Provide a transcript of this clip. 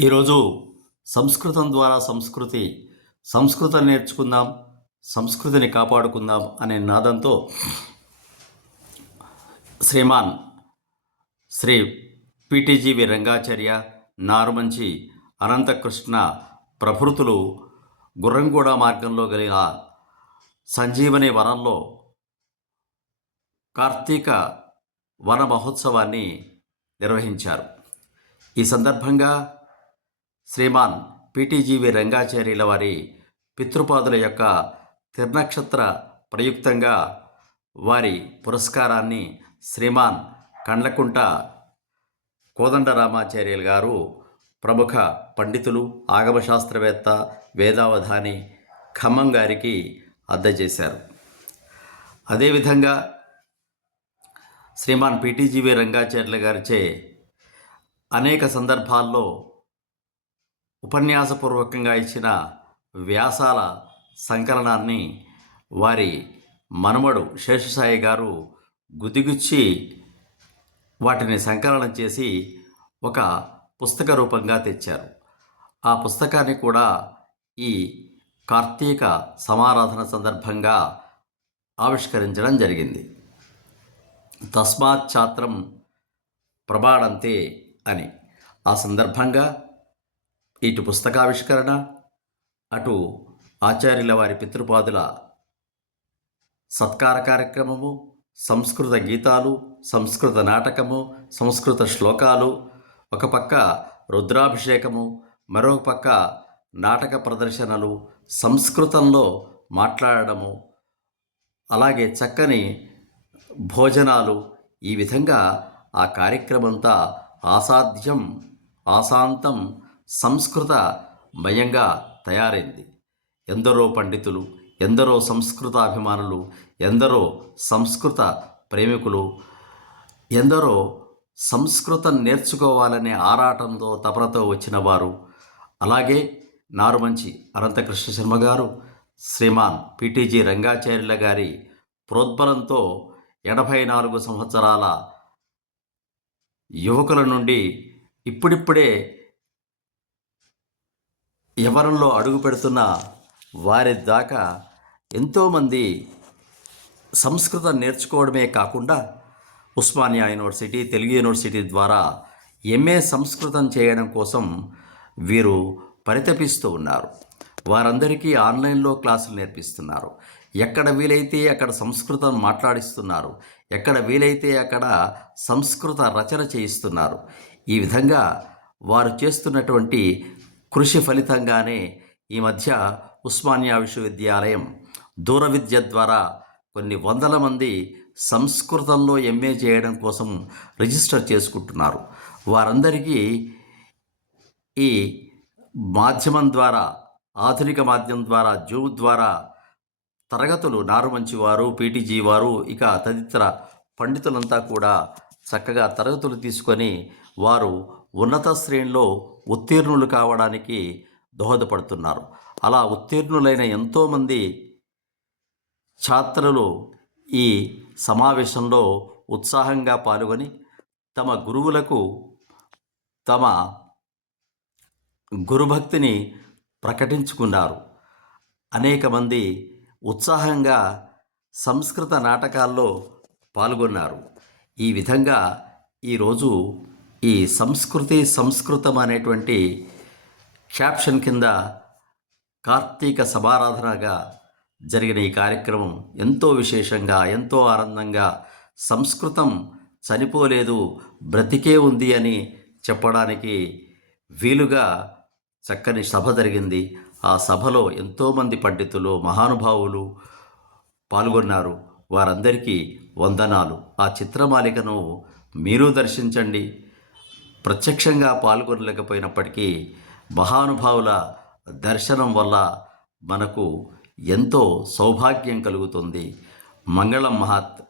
ఈరోజు సంస్కృతం ద్వారా సంస్కృతి సంస్కృతం నేర్చుకుందాం సంస్కృతిని కాపాడుకుందాం అనే నాదంతో శ్రీమాన్ శ్రీ పిటిజీవి రంగాచార్య నారుమంచి అనంతకృష్ణ ప్రభృతులు గుర్రంగూడ మార్గంలో కలిగిన సంజీవని వనంలో కార్తీక వన మహోత్సవాన్ని నిర్వహించారు. ఈ సందర్భంగా శ్రీమాన్ పిటిజీవి రంగాచార్యుల వారి పితృపాదుల యొక్క తిరునక్షత్ర ప్రయుక్తంగా వారి పురస్కారాన్ని శ్రీమాన్ కండ్లకుంట కోదండరామాచార్యులు గారు ప్రముఖ పండితులు ఆగమశాస్త్రవేత్త వేదావధాని ఖమ్మం గారికి అందజేశారు అదేవిధంగా శ్రీమాన్ పిటిజీవి రంగాచార్యుల గారిచే అనేక సందర్భాల్లో ఉపన్యాసపూర్వకంగా ఇచ్చిన వ్యాసాల సంకలనాన్ని వారి మనమడు శేషసాయి గారు గుదిగుచ్చి వాటిని సంకలనం చేసి ఒక పుస్తక రూపంగా తెచ్చారు. ఆ పుస్తకాన్ని కూడా ఈ కార్తీక సమారాధన సందర్భంగా ఆవిష్కరించడం జరిగింది. తస్మాత్ ఛాత్రం ప్రమాణంతే అని. ఆ సందర్భంగా ఇటు పుస్తకావిష్కరణ అటు ఆచార్యుల వారి పితృపాదుల సత్కార కార్యక్రమము సంస్కృత గీతాలు సంస్కృత నాటకము సంస్కృత శ్లోకాలు ఒక పక్క రుద్రాభిషేకము మరొక పక్క నాటక ప్రదర్శనలు సంస్కృతంలో మాట్లాడడము అలాగే చక్కని భోజనాలు. ఈ విధంగా ఆ కార్యక్రమంతా ఆసాధ్యం ఆశాంతం సంస్కృత మయంగా తయారైంది. ఎందరో పండితులు ఎందరో సంస్కృతాభిమానులు ఎందరో సంస్కృత ప్రేమికులు ఎందరో సంస్కృతం నేర్చుకోవాలనే ఆరాటంతో తపనతో వచ్చిన వారు. అలాగే నారుమంచి అనంతకృష్ణ శర్మ గారు శ్రీమాన్ పిటిజి రంగాచార్యుల గారి ప్రోద్బలంతో ఎనభై నాలుగు సంవత్సరాల యువకుల నుండి ఇప్పుడిప్పుడే యవనంలో అడుగు పెడుతున్న వారి దాకా ఎంతోమంది సంస్కృతం నేర్చుకోవడమే కాకుండా ఉస్మానియా యూనివర్సిటీ తెలుగు యూనివర్సిటీ ద్వారా ఎంఏ సంస్కృతం చేయడం కోసం వీరు పరితపిస్తూ ఉన్నారు. వారందరికీ ఆన్లైన్లో క్లాసులు నేర్పిస్తున్నారు. ఎక్కడ వీలైతే అక్కడ సంస్కృతం మాట్లాడిస్తున్నారు ఎక్కడ వీలైతే అక్కడ సంస్కృత రచన చేయిస్తున్నారు. ఈ విధంగా వారు చేస్తున్నటువంటి కృషి ఫలితంగానే ఈ మధ్య ఉస్మానియా విశ్వవిద్యాలయం దూర విద్య ద్వారా కొన్ని వందల మంది సంస్కృతంలో ఎంఏ చేయడం కోసం రిజిస్టర్ చేసుకుంటున్నారు. వారందరికీ ఈ మాధ్యమం ద్వారా ఆధునిక మాధ్యమం ద్వారా జూమ్ ద్వారా తరగతులు నారుమంచి వారు పీటీజీ వారు ఇక తదితర పండితులంతా కూడా చక్కగా తరగతులు తీసుకొని వారు ఉన్నత శ్రేణిలో ఉత్తీర్ణులు కావడానికి దోహదపడుతున్నారు. అలా ఉత్తీర్ణులైన ఎంతోమంది ఛాత్రులు ఈ సమావేశంలో ఉత్సాహంగా పాల్గొని తమ గురువులకు తమ గురుభక్తిని ప్రకటించుకున్నారు. అనేక మంది ఉత్సాహంగా సంస్కృత నాటకాల్లో పాల్గొన్నారు. ఈ విధంగా ఈరోజు ఈ సంస్కృతి సంస్కృతం అనేటువంటి క్యాప్షన్ కింద కార్తీక సమారాధనగా జరిగిన ఈ కార్యక్రమం ఎంతో విశేషంగా ఎంతో ఆనందంగా సంస్కృతం చనిపోలేదు బ్రతికే ఉంది అని చెప్పడానికి వీలుగా చక్కని సభ జరిగింది. ఆ సభలో ఎంతోమంది పండితులు మహానుభావులు పాల్గొన్నారు. వారందరికీ వందనాలు. ఆ చిత్రమాలికను మీరు దర్శించండి. ప్రత్యక్షంగా పాల్గొనలేకపోయినప్పటికీ మహానుభావుల దర్శనం వల్ల మనకు ఎంతో సౌభాగ్యం కలుగుతుంది. మంగళం మహాత్.